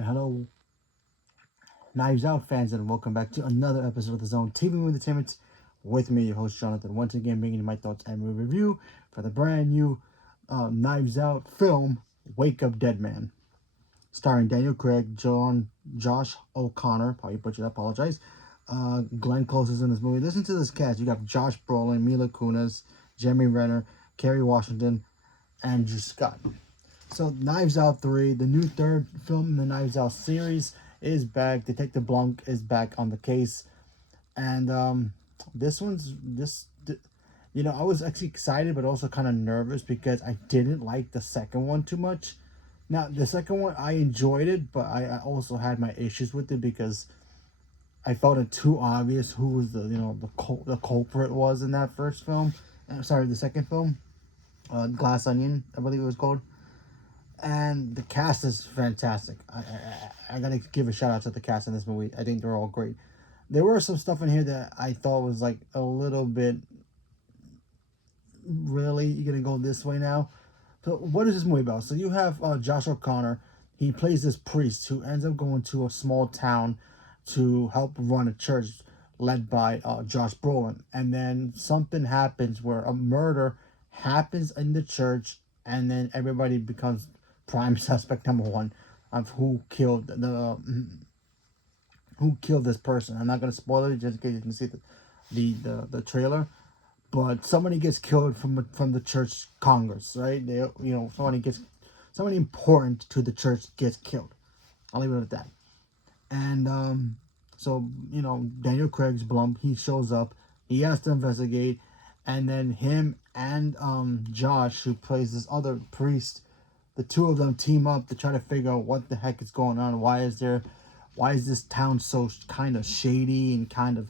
And hello, Knives Out fans, and welcome back to another episode of the Zone TV Movie Entertainment with me, your host Jonathan. Once again, bringing you my thoughts and movie review for the brand new Knives Out film, Wake Up Dead Man, starring Daniel Craig, Josh O'Connor. Probably butchered. I apologize. Glenn Close is in this movie. Listen to this cast. You got Josh Brolin, Mila Kunis, Jeremy Renner, Kerry Washington, Andrew Scott. So Knives Out 3, the new third film in the Knives Out series, is back. Detective Blanc is back on the case. And this one's this I was actually excited but also kind of nervous because I didn't like the second one too much. Now the second one I enjoyed it, but I also had my issues with it because I felt it too obvious who was the culprit was in that first film. Sorry, the second film, Glass Onion, I believe it was called. And the cast is fantastic. I gotta give a shout out to the cast in this movie. I think they're all great. There were some stuff in here that I thought was like a little bit, really, you're gonna go this way now. So what is this movie about? So you have Josh O'Connor. He plays this priest who ends up going to a small town to help run a church led by Josh Brolin. And then something happens where a murder happens in the church, and then everybody becomes prime suspect number one of who killed this person. I'm not gonna spoil it just in case you can see the trailer. But somebody gets killed from the church congress, right? Somebody important to the church gets killed. I'll leave it at that. And Daniel Craig's Blump, he shows up. He has to investigate, and then him and Josh, who plays this other priest, the two of them team up to try to figure out what the heck is going on. Why is this town so kind of shady and kind of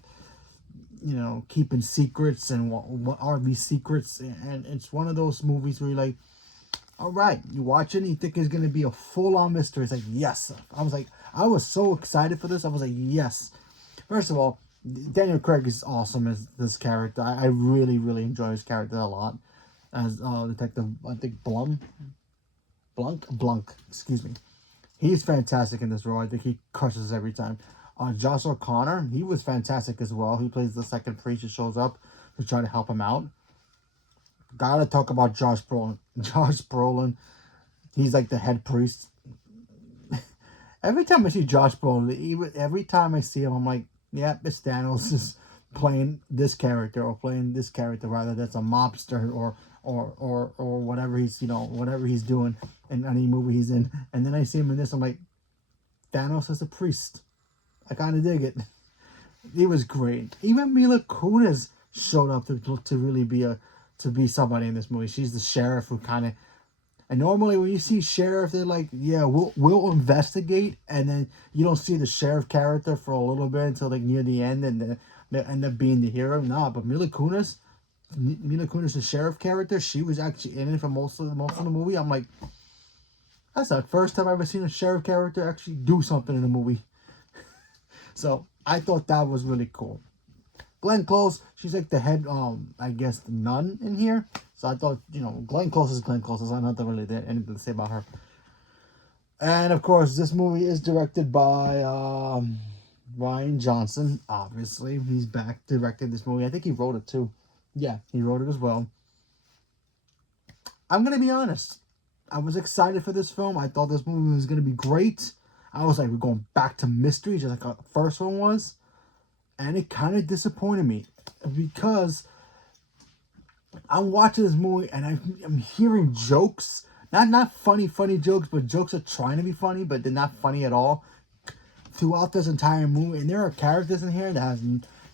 keeping secrets, and what are these secrets? And it's one of those movies where you're like, all right, you watch it and you think it's going to be a full-on mystery. It's like, yes. I was so excited for this. I was like, yes. First of all, Daniel Craig is awesome as this character. I really, really enjoy his character a lot as Detective, I think, Blanc, excuse me. He's fantastic in this role. I think he crushes every time. Josh O'Connor, he was fantastic as well. He plays the second priest who shows up to try to help him out. Gotta talk about Josh Brolin. Josh Brolin, he's like the head priest. Every time I see Josh Brolin, every time I see him, I'm like, yeah, it's Thanos is playing this character, or playing this character rather. That's a mobster, or whatever whatever he's doing in any movie he's in. And then I see him in this, I'm like, Thanos is a priest. I kind of dig it. He was great. Even Mila Kunis showed up to really be somebody in this movie. She's the sheriff who kind of. And normally when you see sheriff, they're like, yeah, we'll investigate, and then you don't see the sheriff character for a little bit until like near the end, and they end up being the hero. Nah, but Mila Kunis, the sheriff character, she was actually in it for most of the movie. I'm like, that's the first time I've ever seen a sheriff character actually do something in a movie. So I thought that was really cool. Glenn Close, she's like the head, I guess, the nun in here. So I thought, Glenn Close is Glenn Close. So I don't have really anything to say about her. And of course, this movie is directed by Rian Johnson. Obviously, he's back directing this movie. I think he wrote it too. Yeah, he wrote it as well. I'm gonna be honest. I was excited for this film. I thought this movie was gonna be great. I was like, we're going back to mystery, just like the first one was. And it kind of disappointed me because I'm watching this movie and I'm hearing jokes, not funny jokes, but jokes that are trying to be funny, but they're not funny at all throughout this entire movie. And there are characters in here that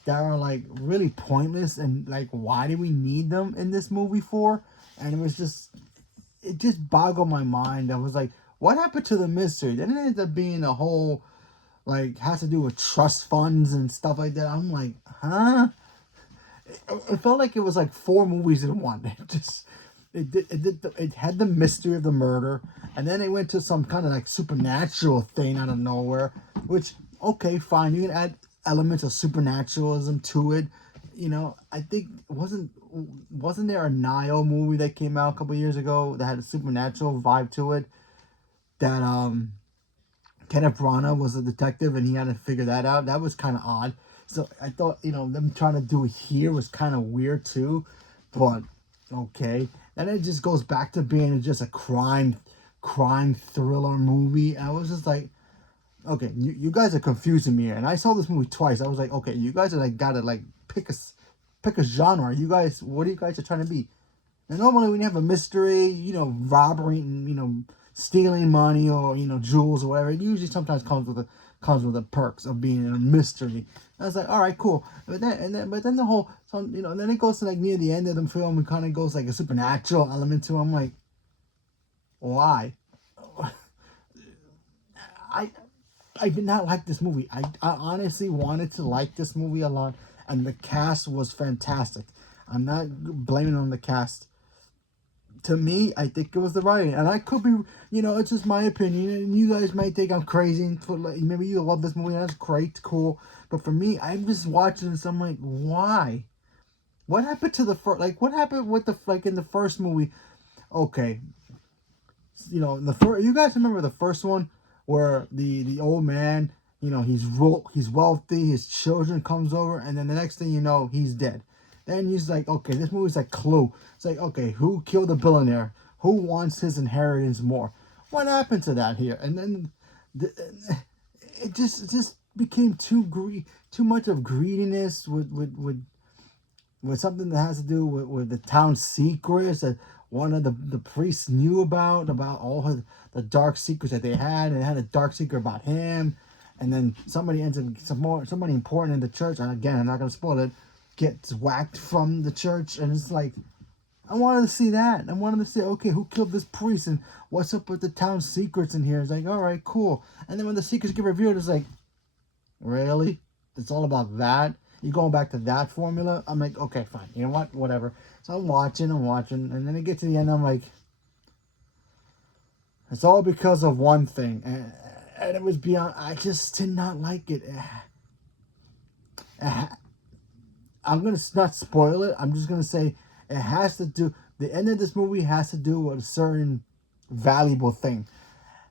are like really pointless, and like, why do we need them in this movie for? And it just boggled my mind. I was like, what happened to the mystery? Then it ended up being a whole, like, has to do with trust funds and stuff like that. I'm like, huh? It felt like it was like four movies in one. It had the mystery of the murder, and then it went to some kind of like supernatural thing out of nowhere. Which, okay, fine, you can add elements of supernaturalism to it. I think wasn't there a Nio movie that came out a couple years ago that had a supernatural vibe to it? That Kenneth Branagh was a detective and he had to figure that out. That was kind of odd. So I thought, them trying to do it here was kind of weird too. But okay. And it just goes back to being just a crime thriller movie. I was just like, okay, you guys are confusing me here. And I saw this movie twice. I was like, okay, you guys are like gotta like pick a genre. You guys, what are you guys are trying to be? And normally when you have a mystery, robbery, and stealing money or jewels or whatever, it usually sometimes comes with the perks of being in a mystery. And I was like, all right, cool. But then the whole, then it goes to like near the end of the film, it kind of goes like a supernatural element to it. I'm like, why? I I did not like this movie. I honestly wanted to like this movie a lot, and the cast was fantastic. I'm not blaming on the cast. To me, I think it was the writing, and I could be, it's just my opinion, and you guys might think I'm crazy, and maybe you love this movie, and that's great, cool. But for me, I'm just watching this. I'm like, why? What happened to the first? Like, what happened with the in the first movie? Okay, the first. You guys remember the first one where the old man, he's wealthy, his children comes over, and then the next thing you know, he's dead. Then he's like, okay, this movie's like Clue. It's like, okay, who killed the billionaire? Who wants his inheritance more? What happened to that here? And then the, it just became too much of greediness with something that has to do with the town secrets that one of the priests knew about all the dark secrets that they had, and they had a dark secret about him, and then somebody ends up somebody important in the church, and again I'm not gonna spoil it, gets whacked from the church, and it's like I wanted to see that. I wanted to see, okay, who killed this priest and what's up with the town secrets in here. It's like, all right, cool. And then when the secrets get revealed, it's like, really? It's all about that? You going back to that formula? I'm like, okay, fine. You know what? Whatever. So I'm watching, and then it gets to the end. I'm like, it's all because of one thing, and it was beyond. I just did not like it. I'm gonna not spoil it. I'm just gonna say it has to do. The end of this movie has to do with a certain valuable thing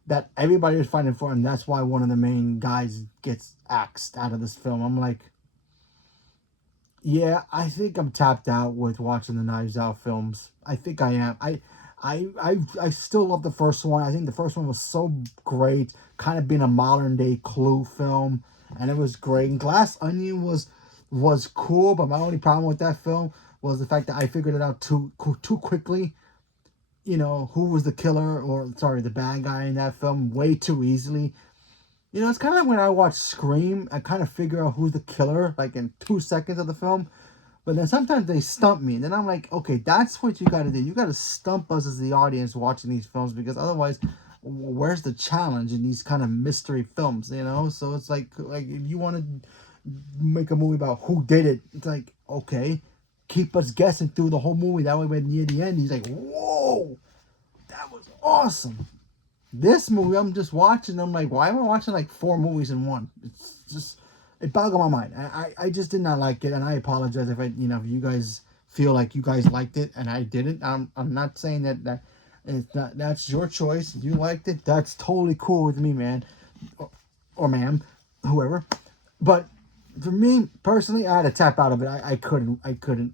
that everybody is fighting for, and that's why one of the main guys gets axed out of this film. I'm like, yeah, I think I'm tapped out with watching the Knives Out films. I think I am. I still love the first one. I think the first one was so great, kind of being a modern day Clue film, and it was great. And Glass Onion was cool, but my only problem with that film was the fact that I figured it out too quickly. Who was the killer, or sorry, the bad guy in that film way too easily. It's kind of like when I watch Scream, I kind of figure out who's the killer, like in 2 seconds of the film. But then sometimes they stump me. And then I'm like, okay, that's what you got to do. You got to stump us as the audience watching these films, because otherwise, where's the challenge in these kind of mystery films, So it's like if you want to make a movie about who did it, it's like, okay, keep us guessing through the whole movie. That way, when near the end, he's like, whoa, that was awesome. This movie, I'm just watching. I'm like, why am I watching like 4 movies in one? It's just, it boggled my mind. I just did not like it, and I apologize if if you guys feel like you guys liked it and I didn't. I'm not saying that it's not, that's your choice. If you liked it, that's totally cool with me, man, or ma'am, whoever. But for me personally, I had to tap out of it. I couldn't.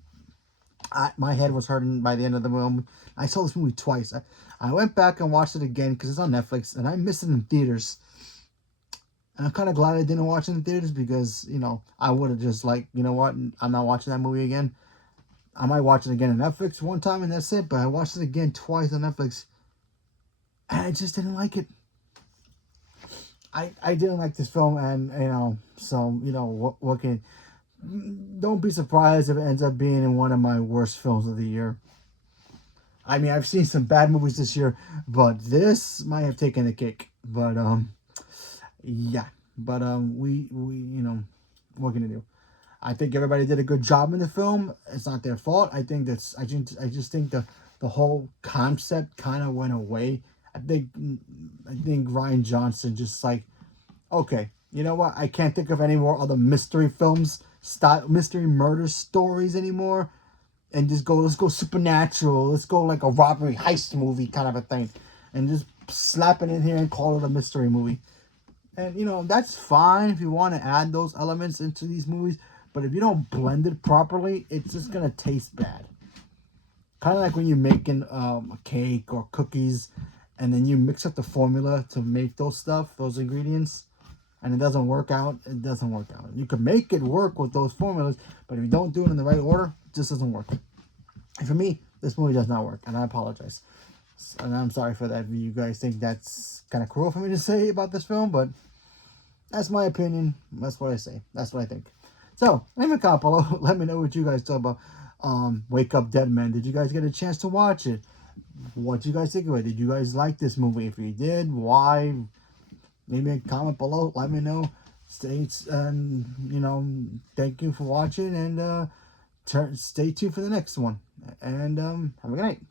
My head was hurting by the end of the film. I saw this movie twice. I went back and watched it again because it's on Netflix, and I missed it in theaters. And I'm kind of glad I didn't watch it in theaters, because, I would have just like, you know what, I'm not watching that movie again. I might watch it again on Netflix one time and that's it, but I watched it again twice on Netflix, and I just didn't like it. I didn't like this film, and, so, what can, don't be surprised if it ends up being in one of my worst films of the year. I mean, I've seen some bad movies this year, but this might have taken the cake. But yeah. But what can you do? I think everybody did a good job in the film. It's not their fault. I just think the whole concept kind of went away. I think Ryan Johnson just like, okay, you know what? I can't think of any more other mystery films, mystery murder stories anymore, and just go, let's go supernatural, let's go like a robbery heist movie kind of a thing, and just slap it in here and call it a mystery movie. And, you know, that's fine if you want to add those elements into these movies. But if you don't blend it properly, it's just going to taste bad. Kind of like when you're making a cake or cookies, and then you mix up the formula to make those stuff, those ingredients, and it doesn't work out. It doesn't work out. You can make it work with those formulas, but if you don't do it in the right order, it just doesn't work. And for me, this movie does not work, and I apologize. And I'm sorry for that. If you guys think that's kind of cruel for me to say about this film, but that's my opinion. That's what I say. That's what I think. So, leave a comment below. Let me know what you guys thought about Wake Up Dead Men. Did you guys get a chance to watch it? What do you guys think of it? Did you guys like this movie? If you did, why? Leave me a comment below. Let me know. And, you know, thank you for watching. And stay tuned for the next one. And have a good night.